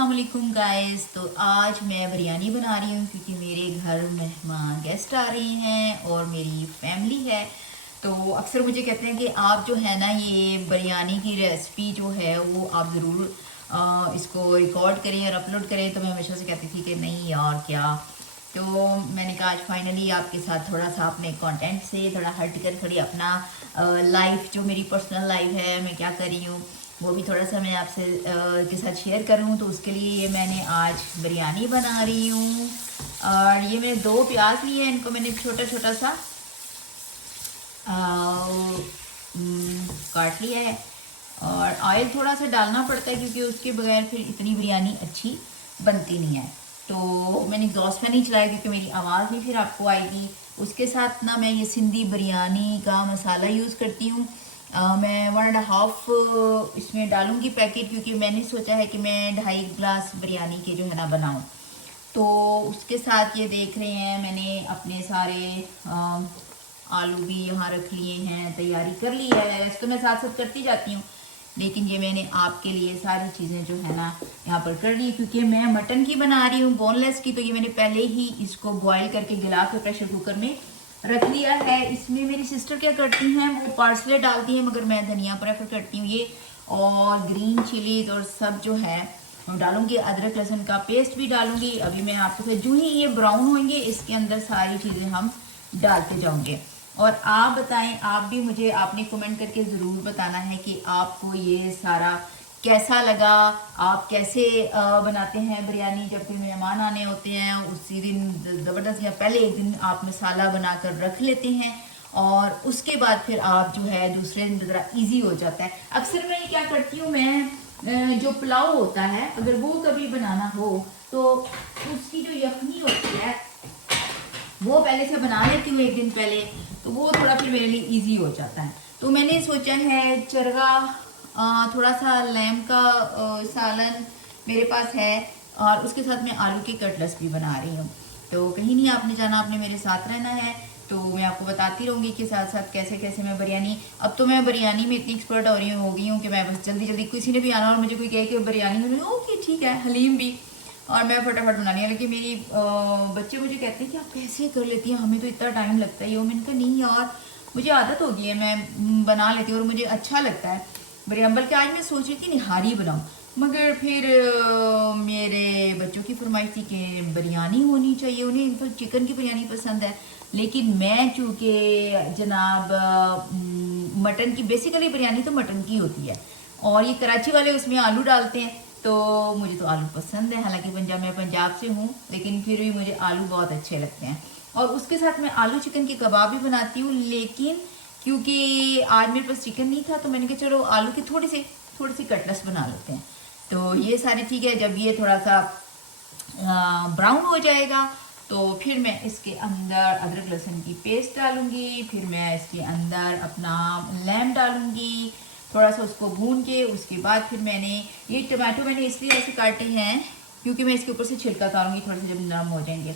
अस्सलाम वालेकुम गाइस। तो आज मैं बिरयानी बना रही हूँ क्योंकि मेरे घर मेहमान गेस्ट आ रहे हैं और मेरी फैमिली है। तो अक्सर मुझे कहते हैं कि आप जो है ना ये बिरयानी की रेसिपी जो है वो आप ज़रूर इसको रिकॉर्ड करें और अपलोड करें। तो मैं हमेशा से कहती थी कि नहीं यार क्या। तो मैंने कहा आज फाइनली आपके साथ थोड़ा सा अपने कंटेंट से थोड़ा हट कर थोड़ी अपना लाइफ जो मेरी पर्सनल लाइफ है मैं क्या कर रही हूँ वो भी थोड़ा सा मैं आपसे के साथ शेयर करूँ। तो उसके लिए मैंने आज बिरयानी बना रही हूँ और ये मैंने 2 प्याज लिए हैं, इनको मैंने छोटा छोटा सा काट लिया है। और ऑयल थोड़ा सा डालना पड़ता है क्योंकि उसके बगैर फिर इतनी बिरयानी अच्छी बनती नहीं है। तो मैंने गैस पे नहीं चलाया क्योंकि मेरी आवाज़ भी फिर आपको आएगी। उसके साथ ना मैं ये सिंधी बिरयानी का मसाला यूज़ करती हूँ। मैं 1.5 इसमें डालूंगी पैकेट क्योंकि मैंने सोचा है कि मैं 2.5 गिलास बिरयानी के जो है ना बनाऊँ। तो उसके साथ ये देख रहे हैं मैंने अपने सारे आलू भी यहाँ रख लिए हैं, तैयारी कर ली है। वैसे तो मैं साथ साथ करती जाती हूँ लेकिन ये मैंने आपके लिए सारी चीज़ें जो है ना यहाँ पर कर ली क्योंकि मैं मटन की बना रही हूँ बोनलेस की। तो ये मैंने पहले ही इसको बॉईल करके गिला के प्रेशर कुकर में रख लिया है। इसमें मेरी सिस्टर क्या करती हैं वो पार्सले डालती हैं मगर मैं धनिया प्रेफर करती हूँ ये, और ग्रीन चिलीज और सब जो है डालूंगी। अदरक लहसुन का पेस्ट भी डालूंगी। अभी मैं आपको फिर जो ही ये ब्राउन होंगे इसके अंदर सारी चीज़ें हम डालते जाऊंगे। और आप बताएं, आप भी मुझे आपने कमेंट करके ज़रूर बताना है कि आपको ये सारा कैसा लगा। आप कैसे बनाते हैं बिरयानी जब भी मेहमान आने होते हैं उसी दिन ज़बरदस्त या पहले एक दिन आप मसाला बनाकर रख लेते हैं और उसके बाद फिर आप जो है दूसरे दिन ज़रा इजी हो जाता है। अक्सर मैं क्या करती हूँ, मैं जो पुलाव होता है अगर वो कभी बनाना हो तो उसकी जो यखनी होती है वो पहले से बना लेती हूँ एक दिन पहले, तो वो थोड़ा फिर मेरे लिए इजी हो जाता है। तो मैंने सोचा है चरगा थोड़ा सा लैम का सालन मेरे पास है और उसके साथ मैं आलू के कटलेट्स भी बना रही हूँ। तो कहीं नहीं आपने जाना, आपने मेरे साथ रहना है। तो मैं आपको बताती रहूँगी कि साथ साथ कैसे कैसे मैं बिरयानी, अब तो मैं बिरयानी में इतनी एक्सपर्ट हो गई हूँ कि मैं बस जल्दी जल्दी किसी ने भी आना और मुझे कोई कहे कि बिरयानी में ओके ठीक है, हलीम भी, और मैं फटाफट बनानी है। लेकिन मेरी बच्चे मुझे कहते हैं कि आप कैसे कर लेती हैं, हमें तो इतना टाइम लगता है। मैंने कहा नहीं यार मुझे आदत हो गई है, मैं बना लेती हूँ और मुझे अच्छा लगता है बिरयानी। बल्कि आज मैं सोच रही थी निहारी बनाऊँ मगर फिर मेरे बच्चों की फरमाइश थी कि बिरयानी होनी चाहिए, उन्हें तो चिकन की बिरयानी पसंद है। लेकिन मैं चूँकि जनाब मटन की, बेसिकली बिरयानी तो मटन की होती है और ये कराची वाले उसमें आलू डालते हैं तो मुझे तो आलू पसंद है। हालांकि मैं पंजाब से हूँ लेकिन फिर भी मुझे आलू बहुत अच्छे लगते हैं। और उसके साथ मैं आलू चिकन के कबाब भी बनाती हूँ, लेकिन क्योंकि आज मेरे पास चिकन नहीं था तो मैंने कहा चलो आलू के थोड़ी सी कटलेट्स बना लेते हैं। तो ये सारी ठीक है। जब ये थोड़ा सा ब्राउन हो जाएगा तो फिर मैं इसके अंदर अदरक लहसुन की पेस्ट डालूंगी, फिर मैं इसके अंदर अपना लैम डालूंगी, थोड़ा सा उसको भून के उसके बाद फिर मैंने ये टमाटो मैंने इसलिए ऐसे काटे हैं क्योंकि मैं इसके ऊपर से छिलका उतारूंगी थोड़े से जब नरम हो जाएंगे।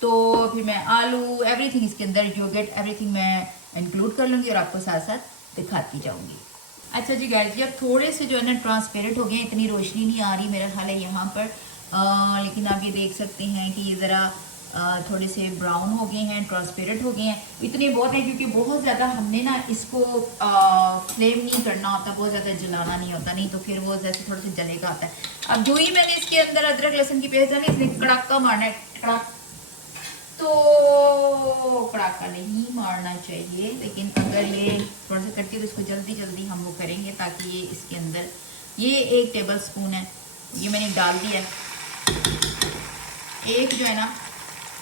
तो फिर मैं आलू एवरीथिंग इसके अंदर योगर्ट एवरीथिंग मैं इंक्लूड कर लूँगी और आपको साथ साथ दिखाती जाऊँगी। अच्छा जी गाइस, ये थोड़े से जो है ना ट्रांसपेरेंट हो गए, इतनी रोशनी नहीं आ रही मेरा ख्याल है यहाँ पर, लेकिन आप ये देख सकते हैं कि ये ज़रा थोड़े से ब्राउन हो गए हैं, ट्रांसपेरेंट हो गए हैं। इतने बहुत है क्योंकि बहुत ज़्यादा हमने ना इसको फ्लेम नहीं करना होता, बहुत ज़्यादा जलाना नहीं होता, नहीं तो फिर वो जैसे थोड़ा सा जलेगा आता है। अब जो ही मैंने इसके अंदर अदरक लहसुन की पेस्ट डाली इसने कड़ाका मारना है, कड़ाक, तो कड़ाका नहीं मारना चाहिए, लेकिन अगर ये थोड़ा सा करती है तो इसको जल्दी जल्दी हम वो करेंगे ताकि ये इसके अंदर, ये 1 टेबल स्पून है ये मैंने डाल दिया है। एक जो है ना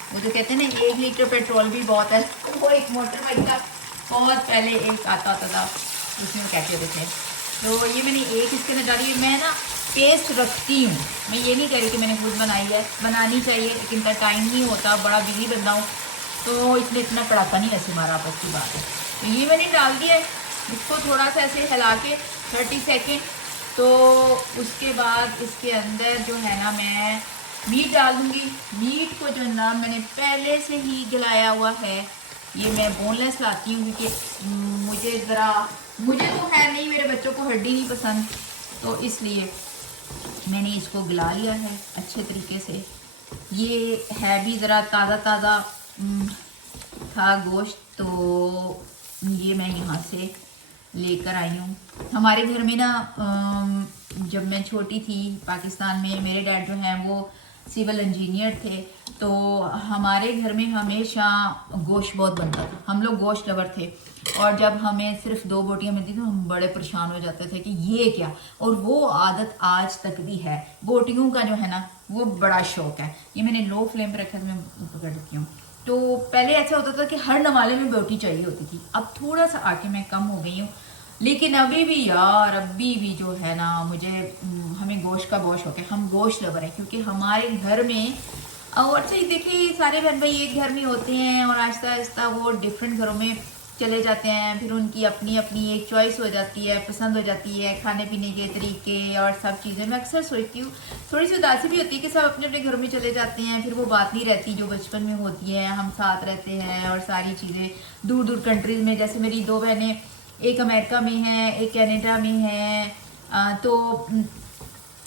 वो जो कहते हैं ना 1 लीटर पेट्रोल भी बहुत है, वो एक मोटर बाइक का बहुत पहले एक आता होता था उसमें कहते होते थे। तो ये मैंने एक इसके अंदर डाली है। मैं ना पेस्ट रखती हूँ, मैं ये नहीं कह रही कि मैंने खुद बनाई है, बनानी चाहिए लेकिन इतना टाइम नहीं होता, बड़ा बिजी बंदा हूँ तो इसलिए इतना कड़ाका नहीं वैसे मारा आपस की बात है। तो ये मैंने डाल दिया है, इसको थोड़ा सा ऐसे हिला के 30 सेकेंड। तो उसके बाद इसके अंदर जो है ना मैं मीट डाल दूँगी। मीट को जो ना मैंने पहले से ही गलाया हुआ है, ये मैं बोनलेस लाती हूँ क्योंकि मुझे तो है नहीं, मेरे बच्चों को हड्डी नहीं पसंद तो इसलिए। मैंने इसको गला लिया है अच्छे तरीके से। ये है भी ज़रा ताज़ा ताज़ा था गोश्त, तो ये मैं यहाँ से लेकर आई हूँ। हमारे घर में ना जब मैं छोटी थी पाकिस्तान में, मेरे डैड जो हैं वो सिविल इंजीनियर थे, तो हमारे घर में हमेशा गोश्त बहुत बनता था। हम लोग गोश्त लवर थे, और जब हमें सिर्फ 2 बोटियां मिलती थी तो हम बड़े परेशान हो जाते थे कि ये क्या। और वो आदत आज तक भी है, बोटियों का जो है ना वो बड़ा शौक है। ये मैंने लो फ्लेम पर रखा था, मैं पकड़ रखी हूँ। तो पहले ऐसा होता था कि हर नवाले में बोटी चाहिए होती थी, अब थोड़ा सा आके मैं कम हो गई हूँ। लेकिन अभी भी यार, अभी भी जो है ना मुझे हमें गोश्त का बहुत शौक है। हम गोश्त लवर है क्योंकि हमारे घर में, और सही देखिए सारे बहन भाई एक घर में होते हैं और आहिस्ता आहिस्ता वो डिफरेंट घरों में चले जाते हैं, फिर उनकी अपनी अपनी एक चॉइस हो जाती है, पसंद हो जाती है खाने पीने के तरीके और सब चीज़ें। मैं अक्सर सोचती हूँ, थोड़ी सी उदासी भी होती है कि सब अपने अपने घरों में चले जाते हैं, फिर वो बात नहीं रहती जो बचपन में होती है। हम साथ रहते हैं और सारी चीज़ें दूर दूर कंट्रीज़ में, जैसे मेरी 2 बहनें, एक अमेरिका में है, एक कनाडा में है, तो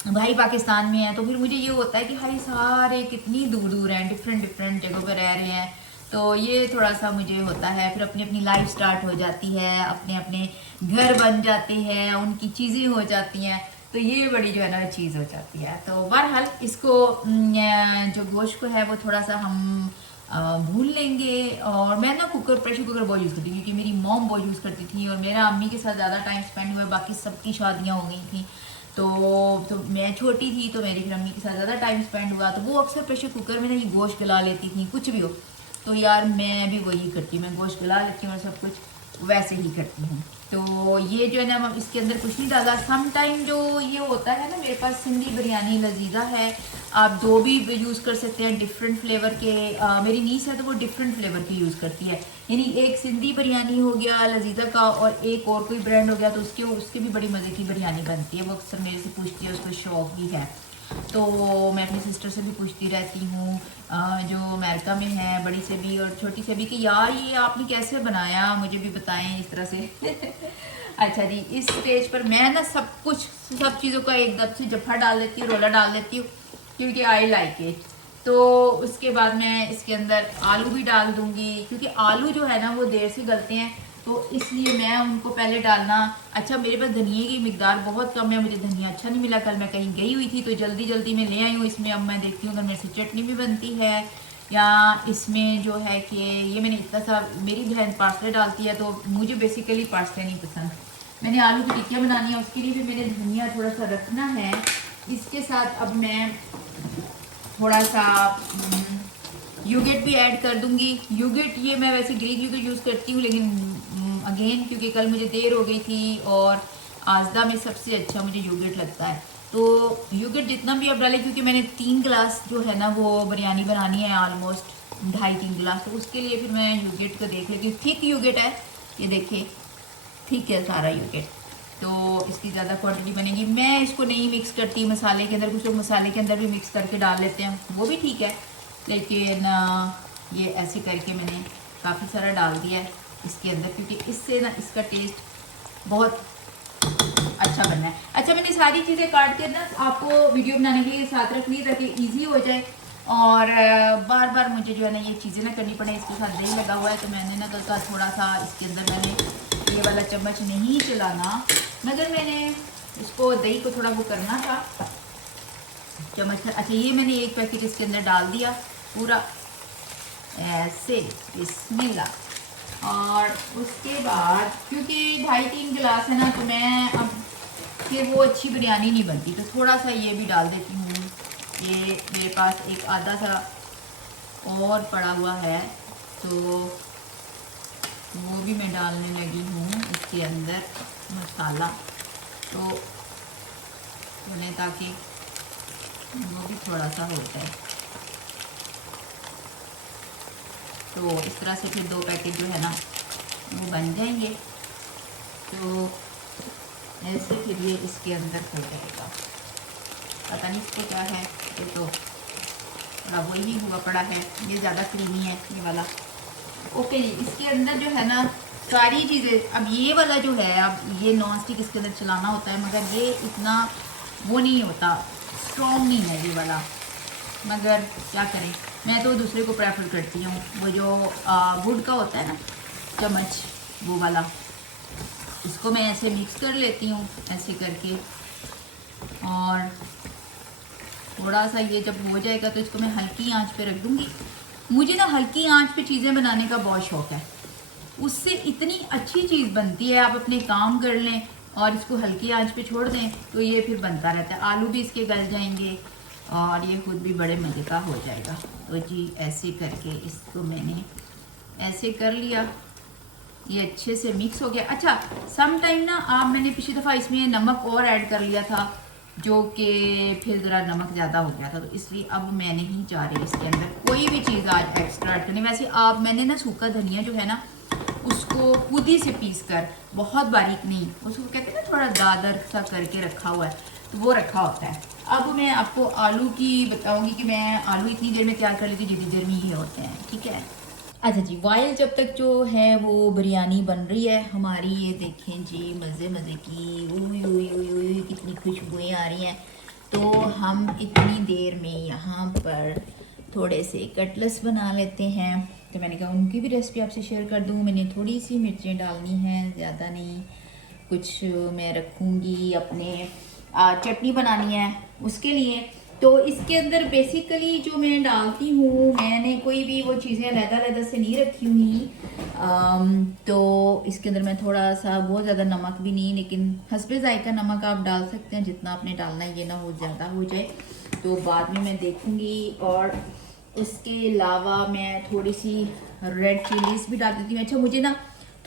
भाई पाकिस्तान में है। तो फिर मुझे ये होता है कि भाई सारे कितनी दूर दूर हैं, डिफरेंट डिफरेंट जगहों पर रह रहे हैं, तो ये थोड़ा सा मुझे होता है। फिर अपनी अपनी लाइफ स्टार्ट हो जाती है, अपने अपने घर बन जाते हैं, उनकी चीज़ें हो जाती हैं, तो ये बड़ी जो है ना चीज़ हो जाती है। तो बहरहाल इसको जो गोश्त को है वो थोड़ा सा हम भून लेंगे। और मैं ना प्रेशर कुकर बहुत यूज़ करती हूँ क्योंकि मेरी मॉम बहुत यूज़ करती थी और मेरा अम्मी के साथ ज़्यादा टाइम स्पेंड हुआ है, बाकी सबकी शादियाँ हो गई थी। तो मैं छोटी थी तो मेरी फिर अम्मी के साथ ज़्यादा टाइम स्पेंड हुआ, तो वो अक्सर प्रेशर कुकर में ना ये गोश्त गला लेती थी, कुछ भी हो। तो यार मैं भी वही करती हूँ, मैं गोश्त गला लेती हूँ और सब कुछ वैसे ही करती हूँ। तो ये जो है ना इसके अंदर कुछ नहीं डाला। सम टाइम जो ये होता है ना, मेरे पास सिंधी बिरयानी लजीजा है, आप 2 भी यूज़ कर सकते हैं डिफरेंट फ्लेवर के। मेरी नीस है तो वो डिफरेंट फ्लेवर की यूज़ करती है, यानी एक सिंधी बिरयानी हो गया लजीजा का और एक और कोई ब्रांड हो गया, तो उसके भी बड़ी मज़े की बिरयानी बनती है। वो अक्सर मेरे से पूछती है, उसको शौक भी है, तो मैं अपनी सिस्टर से भी पूछती रहती हूँ, जो अमेरिका में है, बड़ी से भी और छोटी से भी, कि यार ये आपने कैसे बनाया, मुझे भी बताएं इस तरह से। अच्छा जी, इस स्टेज पर मैं ना सब चीज़ों का एकदम से जफ्फा डाल देती हूँ, रोला डाल देती हूँ क्योंकि आई लाइक इट। तो उसके बाद मैं इसके अंदर आलू भी डाल दूँगी क्योंकि आलू जो है ना वो देर से गलते हैं, तो इसलिए मैं उनको पहले डालना। अच्छा, मेरे पास धनिया की मिकदार बहुत कम है, मुझे धनिया अच्छा नहीं मिला, कल मैं कहीं गई हुई थी तो जल्दी जल्दी में ले आई हूँ इसमें। अब मैं देखती हूँ अगर मेरे से चटनी भी बनती है, या इसमें जो है कि ये मैंने इतना सा, मेरी बहन पार्सले डालती है तो मुझे बेसिकली पार्सले नहीं पसंद। मैंने आलू की टिक्कियाँ बनानी है, उसके लिए भी मैंने धनिया थोड़ा सा रखना है। इसके साथ अब मैं थोड़ा सा योगर्ट भी ऐड कर दूंगी। योगर्ट ये मैं वैसे ग्रीक योगर्ट यूज़ करती हूँ, लेकिन अगेन क्योंकि कल मुझे देर हो गई थी और आजदा में सबसे अच्छा मुझे योगर्ट लगता है, तो योगर्ट जितना भी आप डालें, क्योंकि मैंने 3 गिलास जो है ना वो बिरयानी बनानी है, ऑलमोस्ट 2.5-3 गिलास, तो उसके लिए फिर मैं योगर्ट को देख लेती हूँ। थिक योगर्ट है ये, देखिए ठीक है सारा योगर्ट, तो इसकी ज़्यादा क्वांटिटी बनेगी। मैं इसको नहीं मिक्स करती मसाले के अंदर, कुछ लोग मसाले के अंदर भी मिक्स करके डाल लेते हैं, वो भी ठीक है, लेकिन ये ऐसे करके मैंने काफ़ी सारा डाल दिया है इसके अंदर क्योंकि इससे ना इसका टेस्ट बहुत अच्छा बनना है। अच्छा, मैंने सारी चीज़ें काट के ना आपको वीडियो बनाने के लिए साथ रख ली ताकि ईजी हो जाए और बार बार मुझे जो है ना ये चीज़ें ना करनी पड़े। इसके साथ दही लगा हुआ है तो मैंने ना कल थोड़ा सा इसके अंदर मैंने ये वाला चम्मच नहीं चलाना, मगर मैंने इसको दही को थोड़ा वो करना था चम्मच। अच्छा, ये मैंने 1 पैकेट इसके अंदर डाल दिया पूरा ऐसे, बिस्मिल्लाह। और उसके बाद क्योंकि 2.5-3 गिलास है ना, तो मैं अब फिर वो अच्छी बिरयानी नहीं बनती, तो थोड़ा सा ये भी डाल देती हूँ। ये मेरे पास एक आधा सा और पड़ा हुआ है तो वो भी मैं डालने लगी हूँ इसके अंदर मसाला, तो उन्हें ताकि वो भी थोड़ा सा हो जाए। तो इस तरह से फिर 2 पैकेट जो है ना वो बन जाएंगे, तो ऐसे फिर ये इसके अंदर हो जाएगा। पता नहीं इसको क्या है, ये तो थोड़ा वही हुआ पड़ा है, ये ज़्यादा क्रीमी है ये वाला। ओके जी, इसके अंदर जो है ना सारी चीज़ें, अब ये वाला जो है, अब ये नॉन स्टिक इसके अंदर चलाना होता है, मगर ये इतना वो नहीं होता, स्ट्रॉन्ग नहीं है ये वाला, मगर क्या करें, मैं तो दूसरे को प्रेफर करती हूँ। वो जो वुड का होता है ना चम्मच, वो वाला, इसको मैं ऐसे मिक्स कर लेती हूँ ऐसे करके, और थोड़ा सा ये जब हो जाएगा तो इसको मैं हल्की आंच पे रख दूँगी। मुझे ना हल्की आंच पे चीज़ें बनाने का बहुत शौक़ है, उससे इतनी अच्छी चीज़ बनती है। आप अपने काम कर लें और इसको हल्की आंच पे छोड़ दें तो ये फिर बनता रहता है, आलू भी इसके गल जाएंगे और ये खुद भी बड़े मज़े का हो जाएगा। तो जी ऐसे करके इसको मैंने ऐसे कर लिया, ये अच्छे से मिक्स हो गया। अच्छा, सम टाइम ना आप, मैंने पिछली दफ़ा इसमें नमक और ऐड कर लिया था, जो कि फिर ज़रा नमक ज़्यादा हो गया था, तो इसलिए अब मैं नहीं चाह रही इसके अंदर कोई भी चीज़ आज एक्स्ट्रा ऐड करनी। वैसे आप, मैंने ना सूखा धनिया जो है ना उसको खुद ही से पीस कर, बहुत बारीक नहीं, उसको कहते हैं ना थोड़ा दादर सा करके रखा हुआ है, तो वो रखा होता है। अब मैं आपको आलू की बताऊंगी कि मैं आलू इतनी देर में तैयार कर लेती हूँ जितनी देर में ये होते हैं, ठीक है। अच्छा जी, वाइल जब तक जो है वो बिरयानी बन रही है हमारी, ये देखें जी मज़े मज़े की, उई उई उई उई कितनी खुशबुएं आ रही हैं। तो हम इतनी देर में यहाँ पर थोड़े से कटलेट्स बना लेते हैं। तो मैंने कहा उनकी भी रेसिपी आपसे शेयर कर दूँ। मैंने थोड़ी सी मिर्चें डालनी हैं, ज़्यादा नहीं, कुछ मैं रखूँगी अपने चटनी बनानी है उसके लिए। तो इसके अंदर बेसिकली जो मैं डालती हूँ, मैंने कोई भी वो चीज़ें अलग-अलग से नहीं रखी हुई। तो इसके अंदर मैं थोड़ा सा, बहुत ज़्यादा नमक भी नहीं, लेकिन हस्बे ज़ायका नमक आप डाल सकते हैं जितना आपने डालना है, ये ना हो ज़्यादा हो जाए, तो बाद में मैं देखूँगी। और इसके अलावा मैं थोड़ी सी रेड चिलीज़ भी डाल देती हूँ। अच्छा, मुझे ना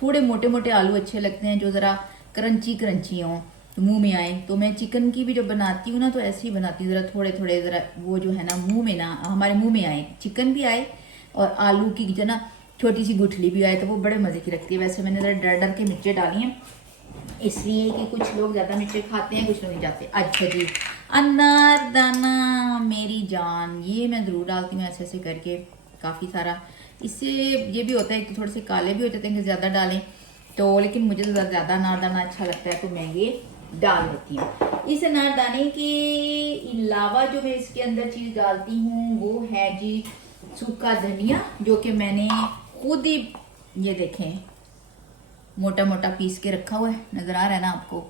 थोड़े मोटे मोटे आलू अच्छे लगते हैं जो ज़रा क्रंची क्रंची हों, मुंह में आए। तो मैं चिकन की भी जब बनाती हूँ ना तो ऐसे ही बनाती हूँ, ज़रा थोड़े थोड़े, ज़रा वो जो है ना मुंह में, ना हमारे मुंह में आए, चिकन भी आए और आलू की जो ना छोटी सी गुठली भी आए, तो वो बड़े मज़े की लगती है। वैसे मैंने ज़रा डर डर के मिर्चें डाली हैं, इसलिए कि कुछ लोग ज़्यादा मिर्चें खाते हैं, कुछ लोग नहीं जाते। अच्छा जी, अनारदाना मेरी जान, ये मैं ज़रूर डालती हूँ ऐसे ऐसे करके काफ़ी सारा। इससे ये भी होता है कि थोड़े से काले भी हो जाते हैं कि ज़्यादा डालें तो, लेकिन मुझे तो ज़्यादा अनारदाना अच्छा लगता है तो मैं ये डाल देती हूँ। इस अनारदाने के अलावा जो मैं इसके अंदर चीज़ डालती हूँ वो है जी सूखा धनिया, जो कि मैंने खुद ही, ये देखें, मोटा मोटा पीस के रखा हुआ है, नज़र आ रहा है ना आपको।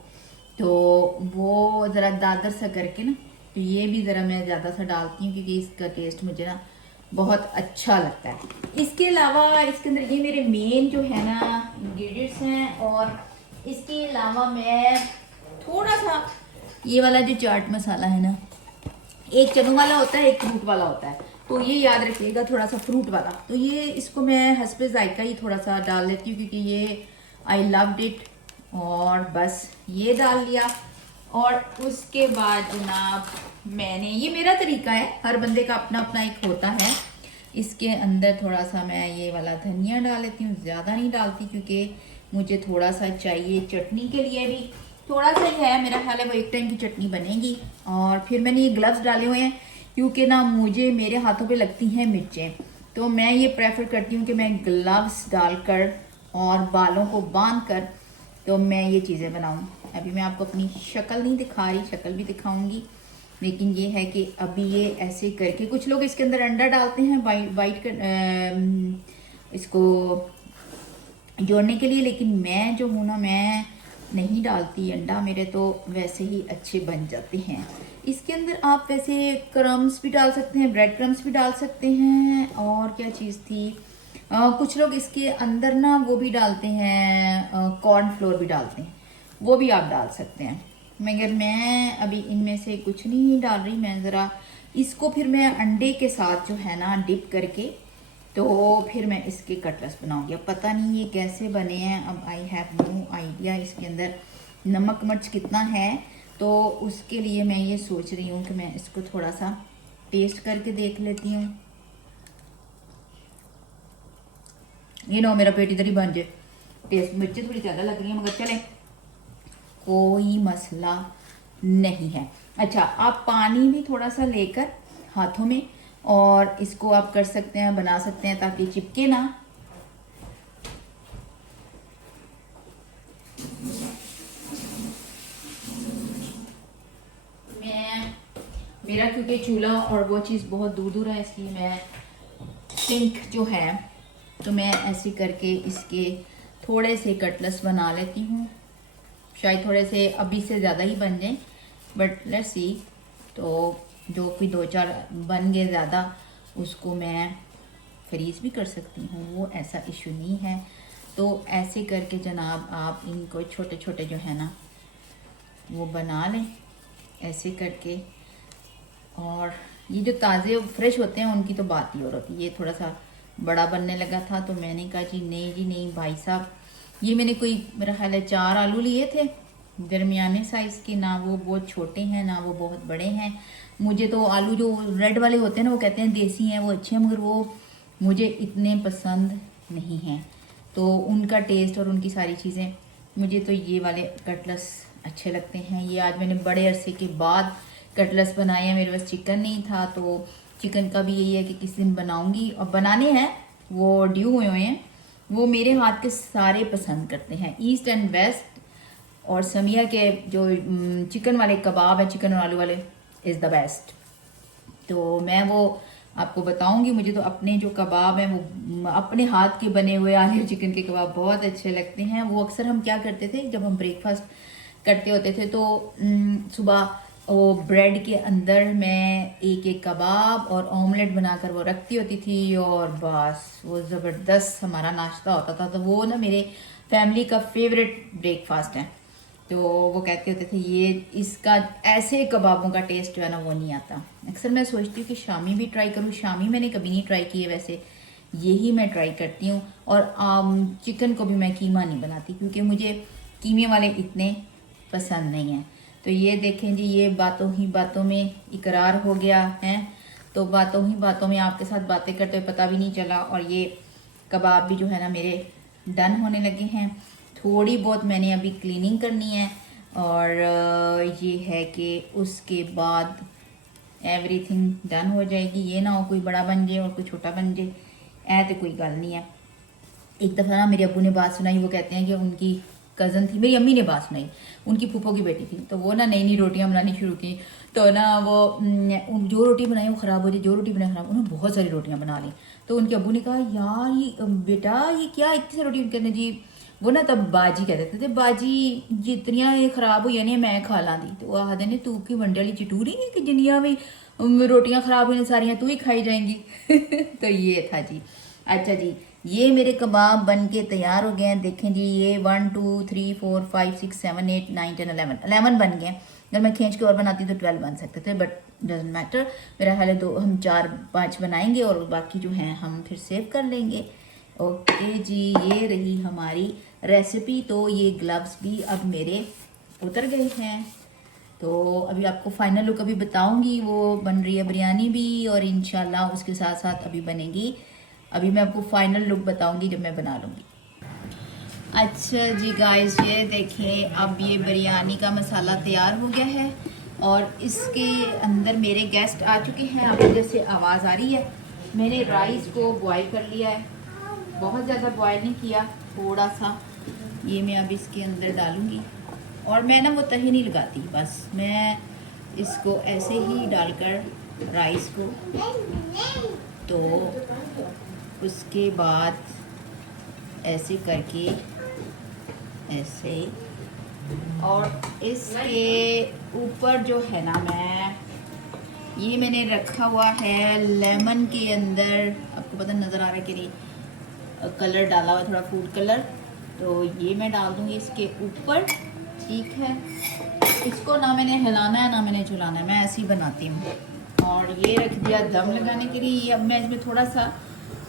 तो वो ज़रा दादर सा करके ना, तो ये भी ज़रा मैं ज़्यादा सा डालती हूँ क्योंकि इसका टेस्ट मुझे ना बहुत अच्छा लगता है। इसके अलावा इसके अंदर ये मेरे मेन जो है ना इंग्रेडिएंट्स हैं। और इसके अलावा मैं थोड़ा सा ये वाला जो चाट मसाला है ना, एक चनों वाला होता है, एक फ्रूट वाला होता है, तो ये याद रखिएगा, थोड़ा सा फ्रूट वाला। तो ये इसको मैं हस्बे जायका ही थोड़ा सा डाल लेती हूँ क्योंकि ये आई लव्ड इट, और बस ये डाल लिया। और उसके बाद जनाब मैंने, ये मेरा तरीका है, हर बंदे का अपना अपना एक होता है। इसके अंदर थोड़ा सा मैं ये वाला धनिया डाल लेती हूँ, ज़्यादा नहीं डालती क्योंकि मुझे थोड़ा सा चाहिए चटनी के लिए भी, थोड़ा सा ही है, मेरा ख्याल है वो एक टाइम की चटनी बनेगी। और फिर मैंने ये ग्लव्स डाले हुए हैं क्योंकि ना मुझे, मेरे हाथों पे लगती हैं मिर्चें, तो मैं ये प्रेफर करती हूँ कि मैं ग्लव्स डालकर और बालों को बांध कर तो मैं ये चीज़ें बनाऊँ। अभी मैं आपको अपनी शक्ल नहीं दिखा रही, शक्ल भी दिखाऊंगी, लेकिन ये है कि अभी ये ऐसे करके, कुछ लोग इसके अंदर अंडा डालते हैं वाइट कर इसको जोड़ने के लिए, लेकिन मैं जो हूँ ना, मैं नहीं डालती अंडा, मेरे तो वैसे ही अच्छे बन जाते हैं। इसके अंदर आप वैसे क्रम्स भी डाल सकते हैं, ब्रेड क्रम्स भी डाल सकते हैं, और क्या चीज़ थी, कुछ लोग इसके अंदर ना वो भी डालते हैं, कॉर्न फ्लोर भी डालते हैं, वो भी आप डाल सकते हैं। मगर मैं अभी इनमें से कुछ नहीं डाल रही, मैं ज़रा इसको फिर मैं अंडे के साथ जो है ना डिप करके, तो फिर मैं इसके कटलेट्स बनाऊंगी। अब पता नहीं ये कैसे बने हैं, अब आई हैव नो आइडिया इसके अंदर नमक मिर्च कितना है, तो उसके लिए मैं ये सोच रही हूँ कि मैं इसको थोड़ा सा टेस्ट करके देख लेती हूँ। ये ना मेरा पेट इधर ही बन जाए, टेस्ट मिर्चें थोड़ी ज़्यादा लग रही हैं, मगर चले कोई मसला नहीं है। अच्छा, आप पानी भी थोड़ा सा लेकर हाथों में, और इसको आप कर सकते हैं, बना सकते हैं ताकि चिपके ना। मेरा क्योंकि चूल्हा और वो चीज़ बहुत दूर दूर है, इसलिए मैं सिंक जो है तो मैं ऐसे करके इसके थोड़े से कटलेट्स बना लेती हूँ। शायद थोड़े से अभी से ज़्यादा ही बन जाए, बट लेट्स सी। तो जो कोई 2-4 बन गए ज़्यादा, उसको मैं फ्रीज़ भी कर सकती हूँ, वो ऐसा इशू नहीं है। तो ऐसे करके जनाब आप इनको छोटे छोटे जो है ना वो बना लें ऐसे करके। और ये जो ताज़े फ्रेश होते हैं उनकी तो बात ही और होती है। ये थोड़ा सा बड़ा बनने लगा था तो मैंने कहा जी नहीं भाई साहब, ये मैंने कोई मेरा ख्याल है 4 आलू लिए थे दरमियाने साइज़ के, ना वो बहुत छोटे हैं ना वो बहुत बड़े हैं। मुझे तो आलू जो रेड वाले होते हैं ना, वो कहते हैं देसी हैं, वो अच्छे हैं, मगर वो मुझे इतने पसंद नहीं हैं। तो उनका टेस्ट और उनकी सारी चीज़ें, मुझे तो ये वाले कटलेट्स अच्छे लगते हैं। ये आज मैंने बड़े अरसे के बाद कटलेट्स बनाए हैं, मेरे पास चिकन नहीं था, तो चिकन का भी यही है कि किसी दिन बनाऊंगी। और बनाने हैं, वो ड्यू हुए हैं। वो मेरे हाथ के सारे पसंद करते हैं, ईस्ट एंड वेस्ट। और समिया के जो चिकन वाले कबाब है, चिकन और आलू वाले, इज़ द बेस्ट। तो मैं वो आपको बताऊंगी। मुझे तो अपने जो कबाब हैं वो अपने हाथ के बने हुए आलू चिकन के कबाब बहुत अच्छे लगते हैं। वो अक्सर हम क्या करते थे जब हम ब्रेकफास्ट करते होते थे, तो सुबह वो ब्रेड के अंदर मैं एक एक कबाब और ऑमलेट बनाकर वो रखती होती थी, और बस वो ज़बरदस्त हमारा नाश्ता होता था। तो वो ना मेरे फैमिली का फेवरेट ब्रेकफास्ट है। तो वो कहते होते थे ये इसका ऐसे कबाबों का टेस्ट जो है ना वो नहीं आता। अक्सर मैं सोचती हूँ कि शामी भी ट्राई करूँ, शामी मैंने कभी नहीं ट्राई की है वैसे, यही मैं ट्राई करती हूँ। और चिकन को भी मैं कीमा नहीं बनाती क्योंकि मुझे कीमे वाले इतने पसंद नहीं हैं। तो ये देखें जी, ये बातों ही बातों में इकरार हो गया है। तो बातों ही बातों में आपके साथ बातें करते हुए पता भी नहीं चला, और ये कबाब भी जो है ना मेरे डन होने लगे हैं। थोड़ी बहुत मैंने अभी क्लीनिंग करनी है, और ये है कि उसके बाद एवरीथिंग डन हो जाएगी। ये ना हो कोई बड़ा बन जाए और कोई छोटा बन जाए, ऐ तो कोई गल नहीं है। एक दफ़ा ना मेरे अब्बू ने बात सुनाई, वो कहते हैं कि उनकी कज़न थी, मेरी अम्मी ने बात सुनाई, उनकी फूफो की बेटी थी, तो वो ना नई नई रोटियां बनानी शुरू की। तो ना वो जो रोटी बनाई वो ख़राब हो जाए, जो रोटी बनाई ख़राब, उन्होंने बहुत सारी रोटियां बना ली। तो उनके अब्बू ने कहा यार ये बेटा ये क्या इतनी सारी रोटी कहते जी। वो ना तब बाजी कहते थे, बाजी जितनियां ये खराब हुई ने मैं खा ला दी। तो वो आखते ने तू की वंडे वाली चटूरी है कि जिन्नियां भी रोटियां खराब हुई सारियां तू ही खाई जाएंगी। तो ये था जी। अच्छा जी, ये मेरे कबाब बन के तैयार हो गए हैं। देखें जी, ये 1 2 3 4 5 6 7 8 9 10 11 बन गए। अगर मैं खींच के और बनाती तो 12 बन सकते थे, बट डजेंट मैटर। मेरा ख्याल है दो हम 4-5 बनाएंगे और बाकी जो हैं हम फिर सेव कर लेंगे। ओके जी, ये रही हमारी रेसिपी। तो ये ग्लव्स भी अब मेरे उतर गए हैं। तो अभी आपको फाइनल लुक अभी बताऊंगी। वो बन रही है बिरयानी भी, और इंशाल्लाह उसके साथ साथ अभी बनेगी, अभी मैं आपको फाइनल लुक बताऊंगी जब मैं बना लूँगी। अच्छा जी गाइस, ये देखें अब ये बिरयानी का मसाला तैयार हो गया है, और इसके अंदर मेरे गेस्ट आ चुके हैं। आपको जैसे आवाज़ आ रही है, मैंने राइस को बॉईल कर लिया है, बहुत ज़्यादा बॉईल नहीं किया, थोड़ा सा। ये मैं अब इसके अंदर डालूँगी, और मैं ना वो तही नहीं लगाती, बस मैं इसको ऐसे ही डालकर राइस को, तो उसके बाद ऐसे करके ऐसे, और इसके ऊपर जो है ना ये मैंने रखा हुआ है लेमन के अंदर, आपको पता नज़र आ रहा है कि नहीं, कलर डाला हुआ थोड़ा फूड कलर, तो ये मैं डाल दूँगी इसके ऊपर। ठीक है, इसको ना मैंने हिलाना है ना मैंने झुलाना है, मैं ऐसे ही बनाती हूँ। और ये रख दिया दम लगाने के लिए। ये अब मैं इसमें थोड़ा सा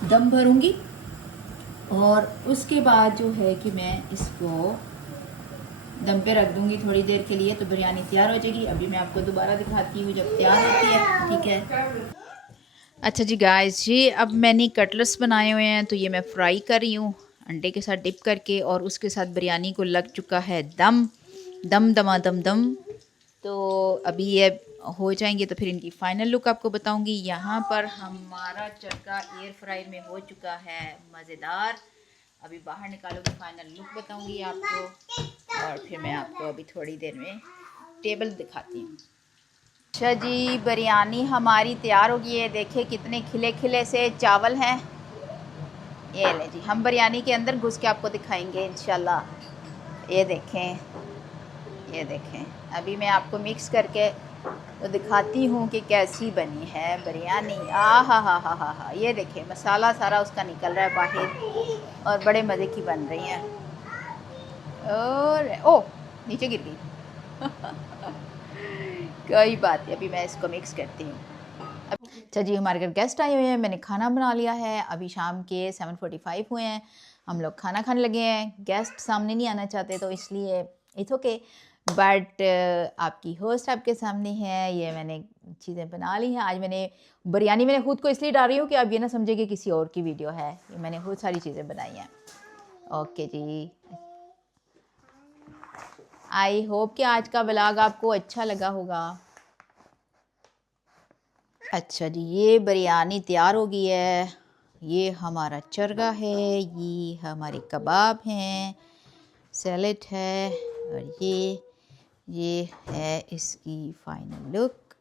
दम भरूँगी, और उसके बाद जो है कि मैं इसको दम पे रख दूँगी थोड़ी देर के लिए, तो बिरयानी तैयार हो जाएगी। अभी मैं आपको दोबारा दिखाती हूँ जब तैयार होती है। ठीक है। अच्छा जी गाइस, ये अब मैंने कटलेट्स बनाए हुए हैं, तो ये मैं फ्राई कर रही हूँ अंडे के साथ डिप करके, और उसके साथ बिरयानी को लग चुका है दम दम दमा दम दम। तो अभी ये हो जाएंगे तो फिर इनकी फ़ाइनल लुक आपको बताऊंगी। यहाँ पर हमारा चक्का एयर फ्रायर में हो चुका है मज़ेदार। अभी बाहर निकालूंगी, फ़ाइनल लुक बताऊंगी आपको, और फिर मैं आपको अभी थोड़ी देर में टेबल दिखाती हूँ। अच्छा जी, बिरयानी हमारी तैयार हो गई है। देखिए कितने खिले खिले से चावल हैं। ये ले जी, हम बिरयानी के अंदर घुस के आपको दिखाएंगे इंशाल्लाह। ये देखें, ये देखें। अभी मैं आपको मिक्स करके तो दिखाती हूँ कि कैसी बनी है बिरयानी। आ हा, ये देखें मसाला सारा उसका निकल रहा है बाहर और बड़े मज़े की बन रही हैं। और ओ नीचे गिर गई। कोई बात नहीं, अभी मैं इसको मिक्स करती हूँ। अच्छा जी, हमारे घर गेस्ट आए हुए हैं, मैंने खाना बना लिया है। अभी शाम के 7:45 हुए हैं, हम लोग खाना खाने लगे हैं। गेस्ट सामने नहीं आना चाहते तो इसलिए इट्स ओके, बट आपकी होस्ट आपके सामने है। ये मैंने चीज़ें बना ली हैं। आज मैंने बिरयानी मैंने खुद को इसलिए डाल रही हूँ कि आप ये ना समझे कि किसी और की वीडियो है। ये मैंने बहुत सारी चीज़ें बनाई हैं। ओके जी, आई होप कि आज का व्लॉग आपको अच्छा लगा होगा। अच्छा जी, ये बिरयानी तैयार हो गई है। ये हमारा चरगा है, ये हमारे कबाब हैं, सैलेड है और ये है इसकी फाइनल लुक।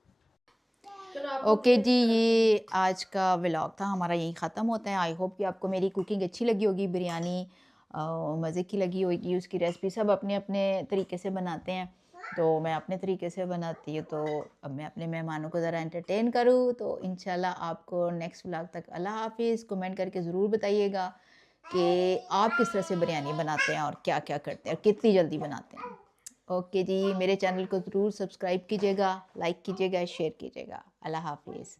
ओके जी, ये आज का व्लॉग था हमारा, यही ख़त्म होता है। आई होप कि आपको मेरी कुकिंग अच्छी लगी होगी, बिरयानी मज़े की लगी होगी। उसकी रेसिपी सब अपने अपने तरीके से बनाते हैं, तो मैं अपने तरीके से बनाती हूँ। तो अब मैं अपने मेहमानों को ज़रा एंटरटेन करूँ। तो इंशाल्लाह आपको नेक्स्ट व्लॉग तक अल्लाह हाफिज़। कमेंट करके ज़रूर बताइएगा कि आप किस तरह से बिरयानी बनाते हैं और क्या क्या करते हैं और कितनी जल्दी बनाते हैं। ओके जी, मेरे चैनल को ज़रूर सब्सक्राइब कीजिएगा, लाइक कीजिएगा, शेयर कीजिएगा। अल्लाह हाफिज़।